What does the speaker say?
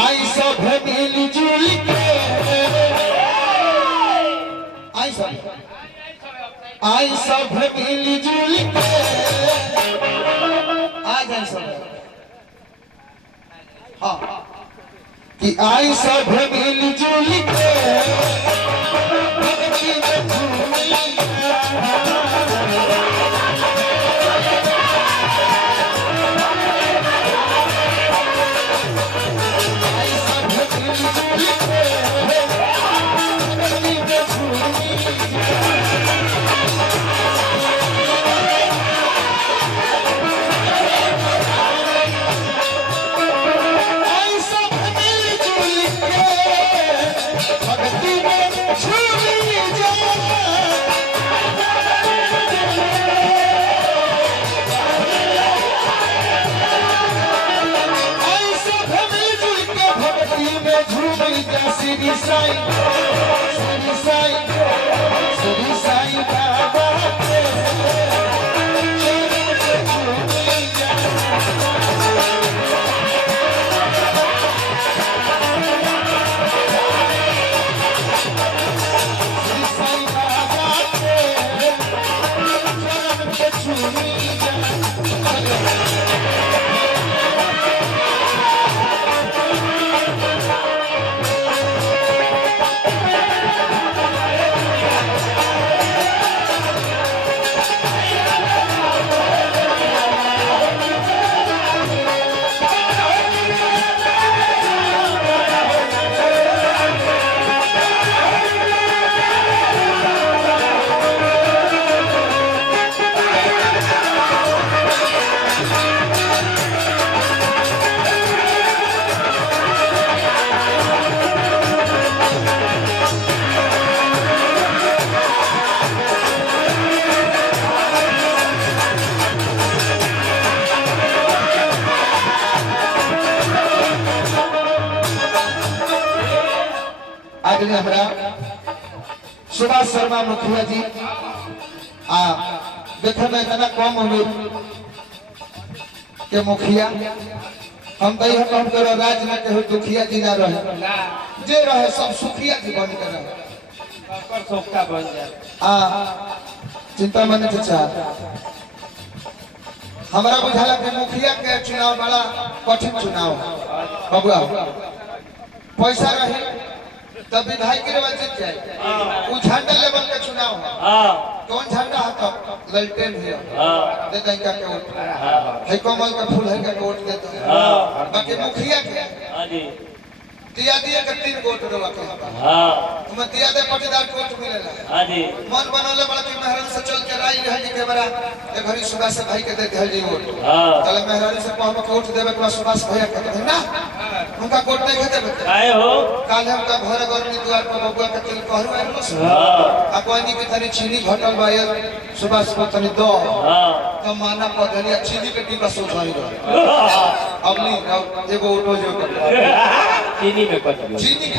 आई सब मिल जुल के आई सब मिल जुल के आ जाए सब हाँ कि आई सब मिल जुल के City side, आगे हमारा सुभाष शर्मा मुखिया जी देखे में इतना कम उम्र के मुखिया हम तो यह कहते रहे राज्य में कहीं दुखिया जी ना रहे जे रहे सब सुखिया जी बन के रहे चिंता मत चाचा हमारा बुझाला के मुखिया के चुनाव बड़ा कठिन चुनाव बबुआ पैसा रहे तब विधायक जीत जाए वो झंडा लेवल का चुनाव है कौन झंडा है तब ललटेन है दे देंगे के वोट है कमल का फूल है का वोट दे दो बाकी मुखिया के दिया दिया के 3 वोट देवा के तुम दिया दे पटीदार को वोट मिलेला मन बनले बड़ा कि मेहरान से चल के राय रह के बड़ा ए घरी सुभाष भाई के दे दिया जी वोट चले मेहरान से पहले वोट देवे के सुभाष भैया के ना उनका वोट नहीं देवे आए हो काल हमका घर गरनी द्वार पर बबुआ के तिल कहरु आइलो आ कोनी के तनी चीनी घटल बा यार सुभाष को तनी दो तो माना पधनिया चीनी के टीका सोचाई अब नहीं एगो ऑटो जो चीनी में चीनी